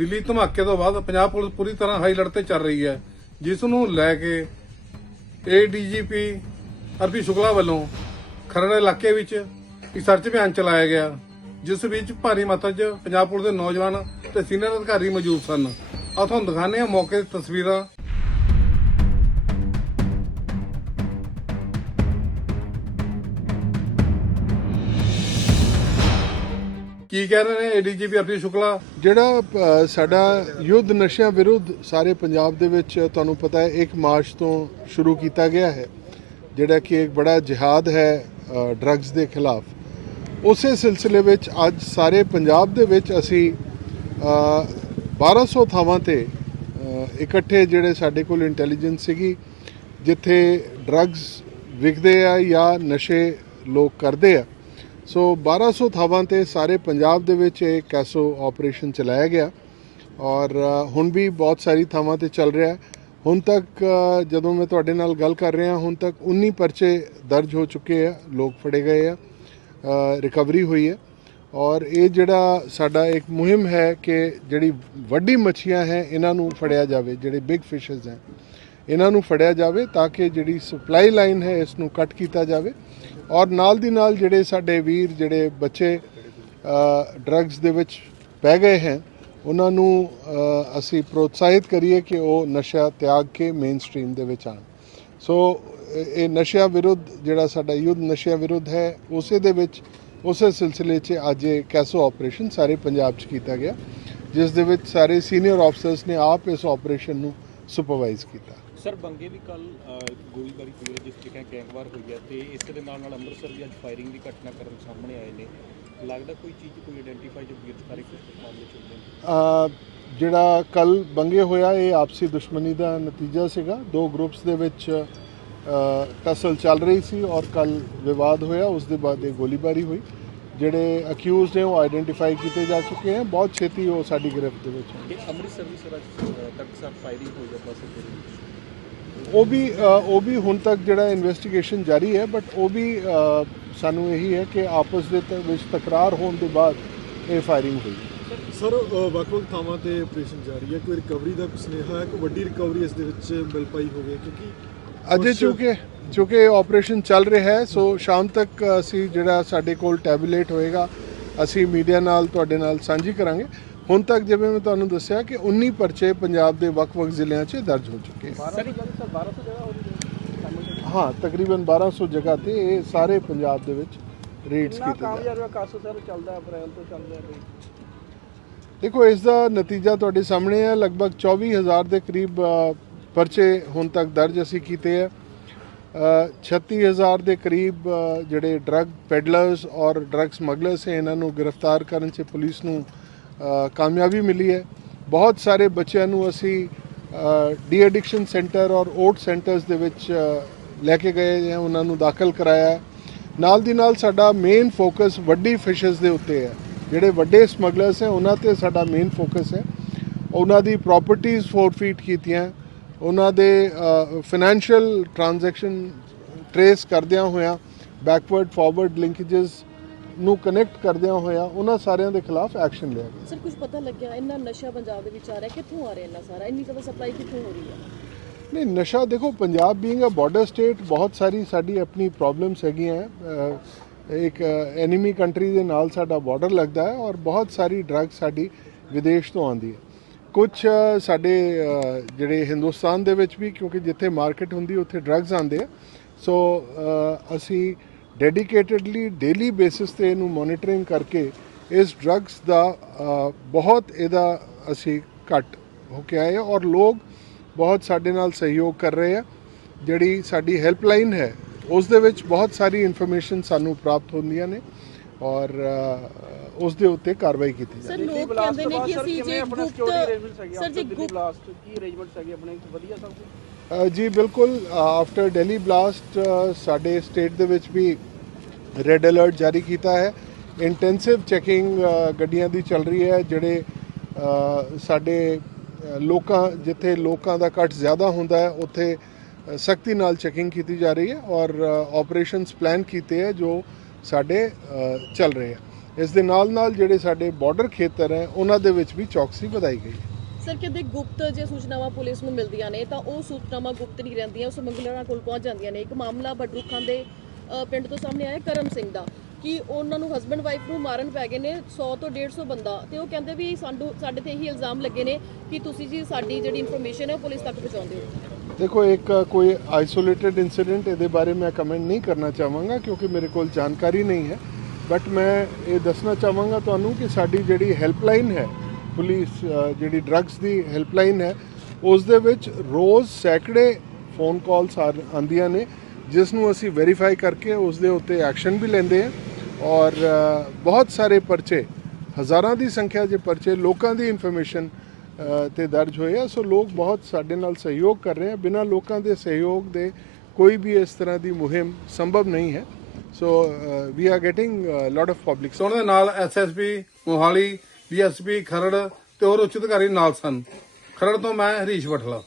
ਦਿੱਲੀ ਧਮਾਕੇ ਤੋਂ ਬਾਅਦ ਪੰਜਾਬ ਪੁਲਿਸ ਪੂਰੀ ਤਰ੍ਹਾਂ ਹਾਈ ਤੇ ਚੱਲ ਰਹੀ ਹੈ, ਜਿਸ ਨੂੰ ਲੈ ਕੇ ਏਡੀਜੀਪੀ ਅਰਪੀ ਸ਼ੁਕਲਾ ਵੱਲੋਂ ਖਰੜ ਇਲਾਕੇ ਵਿੱਚ ਇੱਕ ਸਰਚ ਅਭਿਆਨ ਚਲਾਇਆ ਗਿਆ, ਜਿਸ ਵਿੱਚ ਭਾਰੀ ਮਾਤਰਾ 'ਚ ਪੰਜਾਬ ਪੁਲਿਸ ਦੇ ਨੌਜਵਾਨ ਤੇ ਸੀਨੀਅਰ ਅਧਿਕਾਰੀ ਮੌਜੂਦ ਸਨ। ਆ ਤੁਹਾਨੂੰ ਦਿਖਾਉਂਦੇ ਹਾਂ ਮੌਕੇ ਦੀ ਤਸਵੀਰਾਂ। ਕੀ ਕਹਿ ਰਹੇ ਨੇ ਏਡੀਜੀਪੀ ਅਰਪੀ ਸ਼ੁਕਲਾ? ਜਿਹੜਾ ਅ, ਸਾਡਾ ਯੁੱਧ ਨਸ਼ਿਆਂ ਵਿਰੁੱਧ ਸਾਰੇ ਪੰਜਾਬ ਦੇ ਵਿੱਚ ਤੁਹਾਨੂੰ ਪਤਾ ਹੈ 1 ਮਾਰਚ ਤੋਂ ਸ਼ੁਰੂ ਕੀਤਾ ਗਿਆ ਹੈ ਜਿਹੜਾ ਕਿ ਇੱਕ ਬੜਾ ਜਿਹਾਦ ਹੈ ਡਰੱਗਸ ਦੇ ਖਿਲਾਫ। ਉਸੇ ਸਿਲਸਿਲੇ ਵਿੱਚ ਅੱਜ ਸਾਰੇ ਪੰਜਾਬ ਦੇ ਵਿੱਚ ਅਸੀਂ ਅ, 1200 ਥਾਵਾਂ ਤੇ ਅ, ਇਕੱਠੇ ਜਿਹੜੇ ਸਾਡੇ ਕੋਲ ਇੰਟੈਲੀਜੈਂਸ ਸੀਗੀ ਜਿੱਥੇ ਡਰੱਗਸ ਵਿਕਦੇ ਆ ਜਾਂ ਨਸ਼ੇ ਲੋਕ ਕਰਦੇ ਆ ਸੋ 1200 ਥਾਵਾਂ ਤੇ ਸਾਰੇ ਪੰਜਾਬ ਦੇ ਵਿੱਚ ਇਹ ਕੈਸੋ ਆਪਰੇਸ਼ਨ ਚਲਾਇਆ ਗਿਆ ਔਰ ਹੁਣ ਵੀ ਬਹੁਤ ਸਾਰੀ ਥਾਵਾਂ ਤੇ ਚੱਲ ਰਿਹਾ ਹੁਣ ਤੱਕ ਜਦੋਂ ਮੈਂ ਤੁਹਾਡੇ ਨਾਲ ਗੱਲ ਕਰ ਰਿਹਾ, ਹੁਣ ਤੱਕ 19 ਪਰਚੇ ਦਰਜ ਹੋ ਚੁੱਕੇ ਆ, ਲੋਕ ਫੜੇ ਗਏ ਆ ਰਿਕਵਰੀ ਹੋਈ ਹੈ। ਔਰ ਇਹ ਜਿਹੜਾ ਸਾਡਾ ਇੱਕ ਮੁਹਿੰਮ ਹੈ ਕਿ ਜਿਹੜੀ ਵੱਡੀ ਮੱਛੀਆਂ ਹੈ, ਇਹਨਾਂ ਨੂੰ ਫੜਿਆ ਜਾਵੇ, ਜਿਹੜੇ ਬਿਗ ਫਿਸ਼ਸ ਹੈ, ਇਹਨਾਂ ਨੂੰ ਫੜਿਆ ਜਾਵੇ ਤਾਂ ਕਿ ਜਿਹੜੀ ਸਪਲਾਈ ਲਾਈਨ ਹੈ, ਇਸ ਨੂੰ ਕੱਟ ਕੀਤਾ ਜਾਵੇ। ਔਰ ਨਾਲ ਦੀ ਨਾਲ ਜਿਹੜੇ ਸਾਡੇ ਵੀਰ, ਜਿਹੜੇ ਬੱਚੇ ਡਰੱਗਸ ਦੇ ਵਿੱਚ ਪੈ ਗਏ ਹਨ ਉਹਨਾਂ ਨੂੰ ਅਸੀਂ ਪ੍ਰੋਤਸਾਹਿਤ ਕਰੀਏ ਕਿ ਉਹ ਨਸ਼ਾ ਤਿਆਗ ਕੇ ਮੇਨ ਸਟ੍ਰੀਮ ਦੇ ਵਿੱਚ ਆਣ ਸੋ ਇਹ ਇਹ ਨਸ਼ਿਆਂ ਵਿਰੁੱਧ ਜਿਹੜਾ ਸਾਡਾ ਯੁੱਧ ਨਸ਼ਿਆਂ ਵਿਰੁੱਧ ਹੈ, ਉਸੇ ਦੇ ਵਿੱਚ, ਉਸੇ ਸਿਲਸਿਲੇ 'ਚ ਅੱਜ ਇਹ ਕੈਸੋ ਆਪਰੇਸ਼ਨ ਸਾਰੇ ਪੰਜਾਬ 'ਚ ਕੀਤਾ ਗਿਆ, ਜਿਸ ਦੇ ਵਿੱਚ ਸਾਰੇ ਸੀਨੀਅਰ ਆਫਸਰਸ ਨੇ ਆਪ ਇਸ ਆਪਰੇਸ਼ਨ ਨੂੰ ਸੁਪਰਵਾਈਜ਼ ਕੀਤਾ। ਸਰ ਬੰਗੇ ਵੀ ਕੱਲ ਗੋਲੀਬਾਰੀ ਹੋਈ ਹੈ ਜਿਸ ਜਗ੍ਹਾ ਗੈਂਗਵਾਰ ਹੋਈ ਹੈ ਤੇ ਇਸ ਦੇ ਨਾਲ ਨਾਲ ਅੰਮ੍ਰਿਤਸਰ ਵੀ ਅੱਜ ਫਾਇਰਿੰਗ ਦੀ ਘਟਨਾ ਕਰਨ ਸਾਹਮਣੇ ਆਏ ਨੇ। ਲੱਗਦਾ ਕੋਈ ਚੀਜ਼ ਕੋਈ ਆਇਡੈਂਟੀਫਾਈ ਜੋ ਗ੍ਰਿਫਤਾਰੀ ਮਾਮਲੇ ਚ ਹੁੰਦੇ ਜਿਹੜਾ ਕੱਲ ਬੰਗੇ ਹੋਇਆ ਇਹ ਆਪਸੀ ਦੁਸ਼ਮਣੀ ਦਾ ਨਤੀਜਾ ਸੀਗਾ। ਦੋ ਗਰੁੱਪਸ ਦੇ ਵਿੱਚ ਟਸਲ ਚੱਲ ਰਹੀ ਸੀ ਔਰ ਕੱਲ ਵਿਵਾਦ ਹੋਇਆ। ਉਸ ਦੇ ਬਾਅਦ ਇਹ ਗੋਲੀਬਾਰੀ ਹੋਈ। ਜਿਹੜੇ ਅਕਿਊਜ਼ਡ ਨੇ ਉਹ ਆਇਡੈਂਟੀਫਾਈ ਕੀਤੇ ਜਾ ਚੁੱਕੇ ਹਨ ਬਹੁਤ ਛੇਤੀ ਉਹ ਸਾਡੀ ਗ੍ਰਿਫਤ ਦੇ ਵਿੱਚ ਅੰਮ੍ਰਿਤਸਰ ਵੀ ਸਰ ਅੱਜ ਤੜਕਸਾਰ ਫਾਇਰਿੰਗ ਹੋਈ ਹੈ ਬਸ ਦੇ ਵਿੱਚ। ਉਹ ਵੀ ਉਹ ਵੀ ਹੁਣ ਤੱਕ ਜਿਹੜਾ ਇਨਵੈਸਟੀਗੇਸ਼ਨ ਜਾਰੀ ਹੈ ਬਟ ਉਹ ਵੀ ਸਾਨੂੰ ਇਹੀ ਹੈ ਕਿ ਆਪਸ ਦੇ ਵਿੱਚ ਤਕਰਾਰ ਹੋਣ ਦੇ ਬਾਅਦ ਇਹ ਫਾਇਰਿੰਗ ਹੋਈ। ਸਰ ਵੱਖ-ਵੱਖ ਥਾਵਾਂ ਤੇ ਆਪਰੇਸ਼ਨ ਜਾਰੀ ਹੈ। ਕੋਈ ਰਿਕਵਰੀ ਦਾ ਕੋਈ ਸੁਨੇਹਾ ਹੈ? ਕੋਈ ਵੱਡੀ ਰਿਕਵਰੀ ਇਸ ਦੇ ਵਿੱਚ ਮਿਲ ਪਾਈ ਹੋਵੇ? ਕਿਉਂਕਿ ਅਜੇ ਚੂੰਕਿ ਚੂੰਕਿ ਆਪਰੇਸ਼ਨ ਚੱਲ ਰਿਹਾ ਹੈ ਸੋ ਸ਼ਾਮ ਤੱਕ ਅਸੀਂ ਜਿਹੜਾ ਸਾਡੇ ਕੋਲ ਟੈਬਲੇਟ ਹੋਏਗਾ ਅਸੀਂ ਮੀਡੀਆ ਨਾਲ ਤੁਹਾਡੇ ਨਾਲ ਸਾਂਝੀ ਕਰਾਂਗੇ। ਹੁਣ ਤੱਕ ਜਿਵੇਂ ਮੈਂ ਤੁਹਾਨੂੰ ਦੱਸਿਆ ਕਿ 19 ਪਰਚੇ ਪੰਜਾਬ ਦੇ ਵੱਖ-ਵੱਖ ਜ਼ਿਲ੍ਹਿਆਂ 'ਚ ਦਰਜ ਹੋ ਚੁੱਕੇ ਹਨ ਹਾਂ ਤਕਰੀਬਨ 1200 ਜਗ੍ਹਾ ਤੇ ਇਹ ਸਾਰੇ ਪੰਜਾਬ ਦੇ ਵਿੱਚ ਰੇਡਸ ਕੀਤੇ ਦੇਖੋ ਇਸ ਦਾ ਨਤੀਜਾ ਤੁਹਾਡੇ ਸਾਹਮਣੇ ਹੈ। ਲਗਭਗ 24000 ਦੇ ਕਰੀਬ ਪਰਚੇ ਹੁਣ ਤੱਕ ਦਰਜ ਅਸੀਂ ਕੀਤੇ ਹੈ ਅ, 36000 ਦੇ ਕਰੀਬ ਜਿਹੜੇ ਡਰੱਗ ਪੈਡਲਰਸ ਔਰ ਡਰੱਗ ਸਮਗਲਰਸ ਹੈ ਇਹਨਾਂ ਨੂੰ ਗ੍ਰਿਫਤਾਰ ਕਰਨ 'ਚ ਪੁਲਿਸ ਨੂੰ ਕਾਮਯਾਬੀ ਮਿਲੀ ਹੈ। ਬਹੁਤ ਸਾਰੇ ਬੱਚਿਆਂ ਨੂੰ ਅਸੀਂ ਡੀ ਐਡਿਕਸ਼ਨ ਸੈਂਟਰ ਔਰ ਓਟ ਸੈਂਟਰਸ ਦੇ ਵਿੱਚ ਲੈ ਕੇ ਗਏ ਹਾਂ। ਉਹਨਾਂ ਨੂੰ ਦਾਖਲ ਕਰਾਇਆ ਹੈ। ਨਾਲ ਦੀ ਨਾਲ ਸਾਡਾ ਮੇਨ ਫੋਕਸ ਵੱਡੀ ਫਿਸ਼ਸ ਦੇ ਉੱਤੇ ਹੈ। ਜਿਹੜੇ ਵੱਡੇ ਸਮਗਲਰਸ ਹੈ, ਉਹਨਾਂ ਤੇ ਸਾਡਾ ਮੇਨ ਫੋਕਸ ਹੈ। ਉਹਨਾਂ ਦੀ ਪ੍ਰਾਪਰਟੀਆਂ ਫੋਰਫੀਟ ਕੀਤੀਆਂ। ਉਹਨਾਂ ਦੇ ਫਾਈਨੈਂਸ਼ੀਅਲ ਟ੍ਰਾਂਜੈਕਸ਼ਨ ਟਰੇਸ ਕਰਦਿਆਂ ਹੋਇਆਂ ਬੈਕਵਰਡ ਫਾਰਵਰਡ ਲਿੰਕੇजेस ਨੂੰ ਕਨੈਕਟ ਕਰਦਿਆਂ ਹੋਇਆਂ ਉਹਨਾਂ ਸਾਰਿਆਂ ਦੇ ਖਿਲਾਫ ਐਕਸ਼ਨ ਲਿਆ ਗਿਆ। ਸਰ ਕੁਝ ਪਤਾ ਲੱਗਿਆ? ਇੰਨਾ ਨਸ਼ਾ ਪੰਜਾਬ ਦੇ ਵਿੱਚ ਆ ਰਿਹਾ ਕਿੱਥੋਂ ਆ ਰਿਹਾ ਇੰਨਾ ਸਾਰਾ? ਇੰਨੀ ਜ਼ਿਆਦਾ ਸਪਲਾਈ ਕਿੱਥੋਂ ਹੋ ਰਹੀ ਹੈ ਨਹੀਂ ਨਸ਼ਾ ਦੇਖੋ Punjab being a border state ਬਹੁਤ ਸਾਰੀ ਸਾਡੀ ਆਪਣੀ ਪ੍ਰੋਬਲਮਸ ਹੈਗੀਆਂ ਇੱਕ ਐਨੀਮੀ ਕੰਟਰੀ ਦੇ ਨਾਲ ਸਾਡਾ ਬਾਰਡਰ ਲੱਗਦਾ ਹੈ ਔਰ ਬਹੁਤ ਸਾਰੀ ਡਰੱਗ ਸਾਡੀ ਵਿਦੇਸ਼ ਤੋਂ ਆਉਂਦੀ ਹੈ। ਕੁਝ ਸਾਡੇ ਜਿਹੜੇ ਹਿੰਦੁਸਤਾਨ ਦੇ ਵਿੱਚ ਵੀ ਕਿਉਂਕਿ ਜਿੱਥੇ ਮਾਰਕੀਟ ਹੁੰਦੀ ਉੱਥੇ ਡਰੱਗਸ ਆਉਂਦੇ ਆ। ਸੋ ਅਸੀਂ ਡੈਡੀਕੇਟਿਡਲੀ ਡੇਲੀ ਬੇਸਿਸ ਤੇ ਇਹਨੂੰ ਮੋਨੀਟਰਿੰਗ ਕਰਕੇ ਇਸ ਡਰੱਗਸ ਦਾ ਬਹੁਤ ਇਹਦਾ ਅਸੀਂ ਘੱਟ ਹੋ ਕੇ ਆਏ ਹਾਂ ਔਰ ਲੋਕ ਬਹੁਤ ਸਾਡੇ ਨਾਲ ਸਹਿਯੋਗ ਕਰ ਰਹੇ ਆ ਜਿਹੜੀ ਸਾਡੀ ਹੈਲਪਲਾਈਨ ਹੈ ਉਸ ਦੇ ਵਿੱਚ ਬਹੁਤ ਸਾਰੀ ਇਨਫੋਰਮੇਸ਼ਨ ਸਾਨੂੰ ਪ੍ਰਾਪਤ ਹੁੰਦੀਆਂ ਨੇ ਔਰ ਉਸ ਦੇ ਉੱਤੇ ਕਾਰਵਾਈ ਕੀਤੀ ਸਰ ਜਾਂਦੀ ਲੋਕ ਕਹਿੰਦੇ ਨੇ ਕਿ ਅਸੀਂ ਜੇ ਗੁਪਤ ਸਰ ਜੇ ਗੁਪਤ ਕੀ ਅਰੇਂਜਮੈਂਟ ਹੈਗੇ ਆਪਣੇ ਵਧੀਆ ਸਭ ਕੁਝ ਹੈ। ਜੀ, ਬਿਲਕੁਲ ਆਫਟਰ ਦਿੱਲੀ ਬਲਾਸਟ ਸਾਡੇ ਸਟੇਟ ਦੇ ਵਿੱਚ ਵੀ ਰੈੱਡ ਅਲਰਟ ਜਾਰੀ ਕੀਤਾ ਹੈ। ਇੰਟੈਂਸਿਵ ਚੈਕਿੰਗ ਗੱਡੀਆਂ ਦੀ ਚੱਲ ਰਹੀ ਹੈ, ਜਿਹੜੇ ਸਾਡੇ ਲੋਕਾਂ, ਜਿੱਥੇ ਲੋਕਾਂ ਦਾ ਘੱਟ ਜ਼ਿਆਦਾ ਹੁੰਦਾ ਹੈ, ਉੱਥੇ ਸਖਤੀ ਨਾਲ ਚੈਕਿੰਗ ਕੀਤੀ ਜਾ ਰਹੀ ਹੈ ਔਰ ਆਪਰੇਸ਼ਨਸ ਪਲਾਨ ਕੀਤੇ ਹੈ, ਜੋ ਸਾਡੇ ਚੱਲ ਰਹੇ ਹੈ। ਇਸ ਦੇ ਨਾਲ ਨਾਲ ਜਿਹੜੇ ਸਾਡੇ ਬਾਰਡਰ ਖੇਤਰ ਹੈ, ਉਹਨਾਂ ਦੇ ਵਿੱਚ ਵੀ ਚੌਕਸੀ ਵਧਾਈ ਗਈ ਹੈ। ਸਰ, ਕਹਿੰਦੇ ਗੁਪਤ ਜੇ ਸੂਚਨਾਵਾਂ ਪੁਲਿਸ ਨੂੰ ਮਿਲਦੀਆਂ ਨੇ, ਤਾਂ ਉਹ ਸੂਚਨਾਵਾਂ ਗੁਪਤ ਨਹੀਂ ਰਹਿੰਦੀਆਂ, ਉਹ ਸਮਗਲਰਾਂ ਕੋਲ ਪਹੁੰਚ ਜਾਂਦੀਆਂ ਨੇ। ਇੱਕ ਮਾਮਲਾ ਬਡਰੂਖਾਂ ਦੇ ਪਿੰਡ ਤੋਂ ਸਾਹਮਣੇ ਆਇਆ, ਕਰਮ ਸਿੰਘ ਦਾ, ਕਿ ਉਹਨਾਂ ਨੂੰ ਹਸਬੰਡ ਵਾਈਫ ਨੂੰ ਮਾਰਨ ਪੈ ਗਏ ਨੇ 100 ਤੋਂ 150 ਬੰਦਾ। ਤੇ ਉਹ ਕਹਿੰਦੇ ਵੀ ਸਾਨੂੰ, ਸਾਡੇ ਤੇ ਇਹੀ ਇਲਜ਼ਾਮ ਲੱਗੇ ਨੇ ਕਿ ਤੁਸੀਂ ਜੀ ਸਾਡੀ ਜਿਹੜੀ ਇਨਫੋਰਮੇਸ਼ਨ ਹੈ ਉਹ ਪੁਲਿਸ ਤੱਕ ਪਹੁੰਚਾਉਂਦੇ ਹੋ। ਦੇਖੋ, ਇੱਕ ਕੋਈ ਆਈਸੋਲੇਟਡ ਇਨਸੀਡੈਂਟ ਇਹਦੇ ਬਾਰੇ ਮੈਂ ਕਮੈਂਟ ਨਹੀਂ ਕਰਨਾ ਚਾਹਾਂਗਾ, ਕਿਉਂਕਿ ਮੇਰੇ ਕੋਲ ਜਾਣਕਾਰੀ ਨਹੀਂ ਹੈ। ਬਟ ਮੈਂ ਇਹ ਦੱਸਣਾ ਚਾਹਾਂਗਾ ਤੁਹਾਨੂੰ ਕਿ ਸਾਡੀ ਜਿਹੜੀ ਹੈਲਪਲਾਈਨ ਹੈ ਪੁਲਿਸ ਜਿਹੜੀ ਡਰੱਗਸ ਦੀ ਹੈਲਪਲਾਈਨ ਹੈ, ਉਸ ਦੇ ਵਿੱਚ ਰੋਜ਼ ਸੈਂਕੜੇ ਫੋਨ ਕਾਲਸ ਆਉਂਦੀਆਂ ਨੇ, ਜਿਸ ਨੂੰ ਅਸੀਂ ਵੈਰੀਫਾਈ ਕਰਕੇ ਉਸ ਦੇ ਉੱਤੇ ਐਕਸ਼ਨ ਵੀ ਲੈਂਦੇ ਹਾਂ ਔਰ ਬਹੁਤ ਸਾਰੇ ਪਰਚੇ, ਹਜ਼ਾਰਾਂ ਦੀ ਸੰਖਿਆ 'ਚ ਪਰਚੇ ਲੋਕਾਂ ਦੀ ਇਨਫੋਰਮੇਸ਼ਨ ਤੇ ਦਰਜ ਹੋਏ ਆ। ਸੋ ਲੋਕ ਬਹੁਤ ਸਾਡੇ ਨਾਲ ਸਹਿਯੋਗ ਕਰ ਰਹੇ ਆ। ਬਿਨਾਂ ਲੋਕਾਂ ਦੇ ਸਹਿਯੋਗ ਦੇ ਕੋਈ ਵੀ ਇਸ ਤਰ੍ਹਾਂ ਦੀ ਮੁਹਿੰਮ ਸੰਭਵ ਨਹੀਂ ਹੈ। So we are getting lot of public so ਉਹਨਾਂ ਦੇ ਨਾਲ ਐਸਐਸਪੀ ਮੋਹਾਲੀ ਡੀਐਸਪੀ ਖਰੜ ਤੇ ਹੋਰ ਉੱਚ ਅਧਿਕਾਰੀ ਨਾਲ ਸਨ। ਖਰੜ ਤੋਂ ਮੈਂ ਹਰੀਸ਼ ਬਠਲਾ